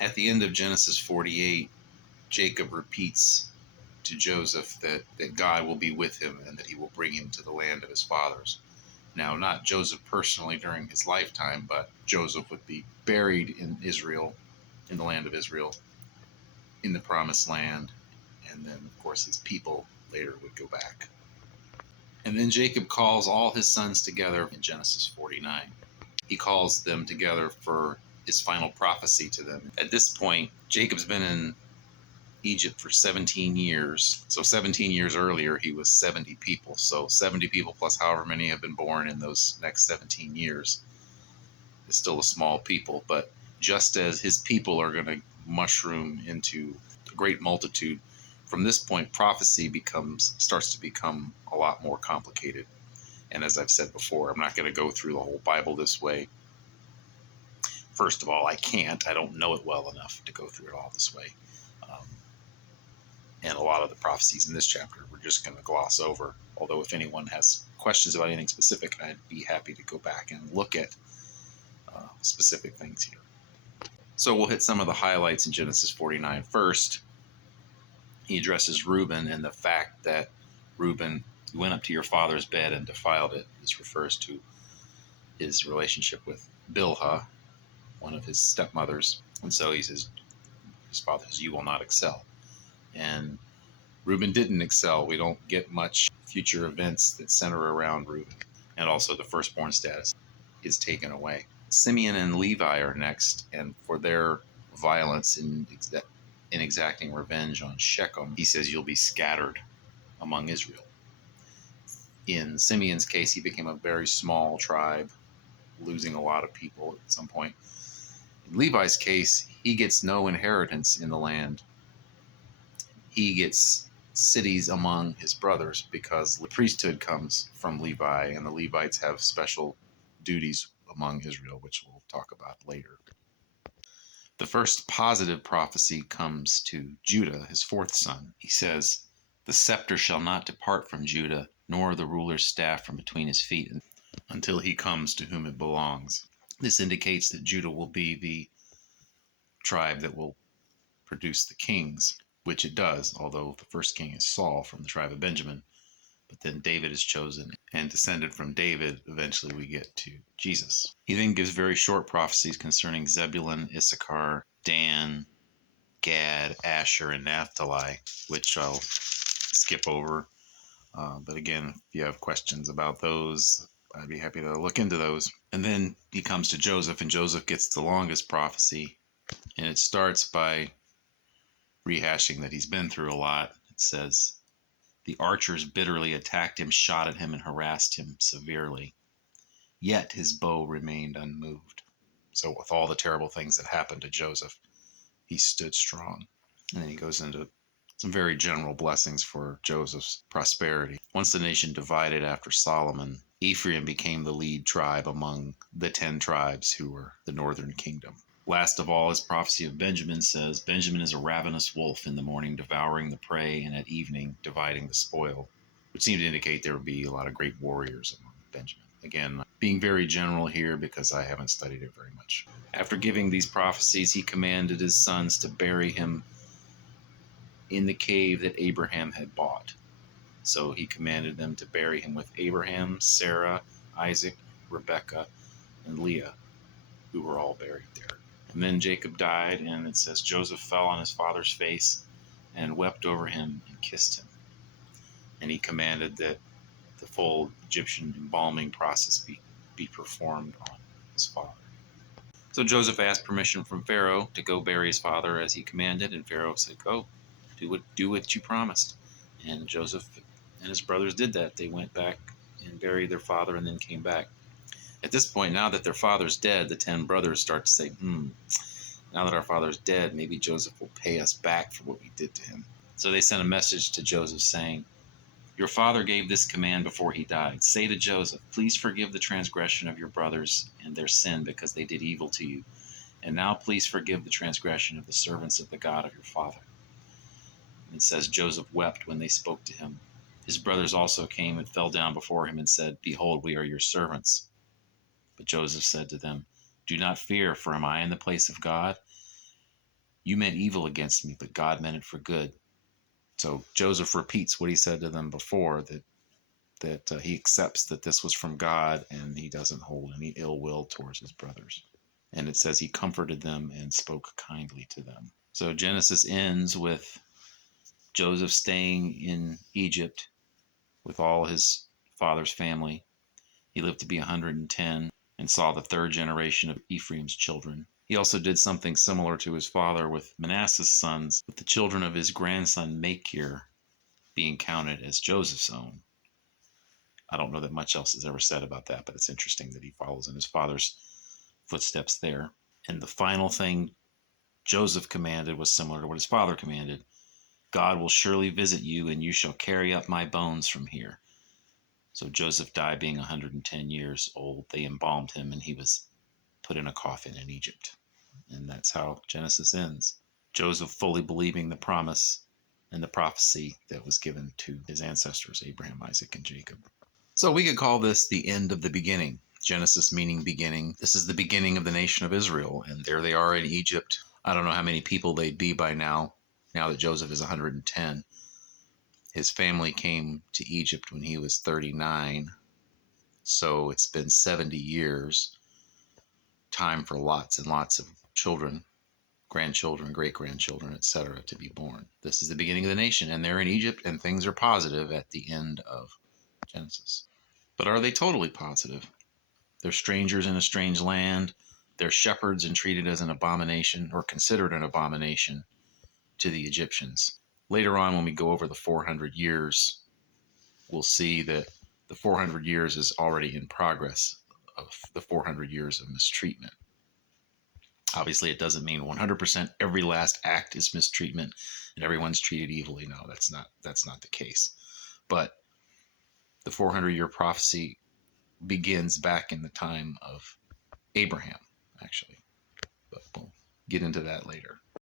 At the end of Genesis 48, Jacob repeats to Joseph that God will be with him and that he will bring him to the land of his fathers. Now, not Joseph personally during his lifetime, but Joseph would be buried in Israel, in the land of Israel, in the promised land, and then, of course, his people later would go back. And then Jacob calls all his sons together in Genesis 49. He calls them together for his final prophecy to them. At this point, Jacob's been in Egypt for 17 years. So 17 years earlier, he was 70 people. So 70 people plus however many have been born in those next 17 years is still a small people. But just as his people are going to mushroom into a great multitude, from this point, prophecy starts to become a lot more complicated. And as I've said before, I'm not going to go through the whole Bible this way. First of all, I can't. I don't know it well enough to go through it all this way. And a lot of the prophecies in this chapter we're just going to gloss over. Although if anyone has questions about anything specific, I'd be happy to go back and look at specific things here. So we'll hit some of the highlights in Genesis 49 first. He addresses Reuben and the fact that Reuben went up to your father's bed and defiled it. This refers to his relationship with Bilhah, one of his stepmothers. And so he says, his father says, you will not excel. And Reuben didn't excel. We don't get much future events that center around Reuben. And also the firstborn status is taken away. Simeon and Levi are next, and for their violence in exacting revenge on Shechem, he says you'll be scattered among Israel. In Simeon's case, he became a very small tribe, losing a lot of people at some point. In Levi's case, he gets no inheritance in the land. He gets cities among his brothers because the priesthood comes from Levi, and the Levites have special duties among Israel, which we'll talk about later. The first positive prophecy comes to Judah, his fourth son. He says, the scepter shall not depart from Judah, nor the ruler's staff from between his feet, until he comes to whom it belongs. This indicates that Judah will be the tribe that will produce the kings, which it does, although the first king is Saul from the tribe of Benjamin. But then David is chosen, and descended from David, eventually we get to Jesus. He then gives very short prophecies concerning Zebulun, Issachar, Dan, Gad, Asher, and Naphtali, which I'll skip over. But again, if you have questions about those, I'd be happy to look into those. And then he comes to Joseph, and Joseph gets the longest prophecy, and it starts by rehashing that he's been through a lot. It says, the archers bitterly attacked him, shot at him, and harassed him severely. Yet his bow remained unmoved. So with all the terrible things that happened to Joseph, he stood strong. And then he goes into some very general blessings for Joseph's prosperity. Once the nation divided after Solomon, Ephraim became the lead tribe among the 10 tribes who were the northern kingdom. Last of all, his prophecy of Benjamin says, Benjamin is a ravenous wolf, in the morning devouring the prey, and at evening dividing the spoil, which seemed to indicate there would be a lot of great warriors among Benjamin. Again, being very general here because I haven't studied it very much. After giving these prophecies, he commanded his sons to bury him in the cave that Abraham had bought. So he commanded them to bury him with Abraham, Sarah, Isaac, Rebekah, and Leah, who were all buried there. And then Jacob died, and it says Joseph fell on his father's face and wept over him and kissed him. And he commanded that the full Egyptian embalming process be performed on his father. So Joseph asked permission from Pharaoh to go bury his father as he commanded, and Pharaoh said, go, do what you promised. And Joseph and his brothers did that. They went back and buried their father and then came back. At this point, now that their father's dead, the 10 brothers start to say, now that our father's dead, maybe Joseph will pay us back for what we did to him. So they sent a message to Joseph saying, your father gave this command before he died. Say to Joseph, please forgive the transgression of your brothers and their sin because they did evil to you. And now please forgive the transgression of the servants of the God of your father. And it says Joseph wept when they spoke to him. His brothers also came and fell down before him and said, behold, we are your servants. But Joseph said to them, do not fear, for am I in the place of God? You meant evil against me, but God meant it for good. So Joseph repeats what he said to them before, that he accepts that this was from God and he doesn't hold any ill will towards his brothers. And it says he comforted them and spoke kindly to them. So Genesis ends with Joseph staying in Egypt with all his father's family. He lived to be 110 and saw the third generation of Ephraim's children. He also did something similar to his father with Manasseh's sons, with the children of his grandson Machir being counted as Joseph's own. I don't know that much else is ever said about that, but it's interesting that he follows in his father's footsteps there. And the final thing Joseph commanded was similar to what his father commanded. God will surely visit you, and you shall carry up my bones from here. So Joseph died being 110 years old. They embalmed him, and he was put in a coffin in Egypt. And that's how Genesis ends. Joseph fully believing the promise and the prophecy that was given to his ancestors, Abraham, Isaac, and Jacob. So we could call this the end of the beginning. Genesis meaning beginning. This is the beginning of the nation of Israel, and there they are in Egypt. I don't know how many people they'd be by now that Joseph is 110. His family came to Egypt when he was 39, so it's been 70 years. Time for lots and lots of children, grandchildren, great-grandchildren, etc., to be born. This is the beginning of the nation, and they're in Egypt, and things are positive at the end of Genesis. But are they totally positive? They're strangers in a strange land. They're shepherds and treated as an abomination, or considered an abomination, to the Egyptians. Later on, when we go over the 400 years, we'll see that the 400 years is already in progress of the 400 years of mistreatment. Obviously, it doesn't mean 100% every last act is mistreatment and everyone's treated evilly. No, that's not the case. But the 400-year prophecy begins back in the time of Abraham, actually. But we'll get into that later.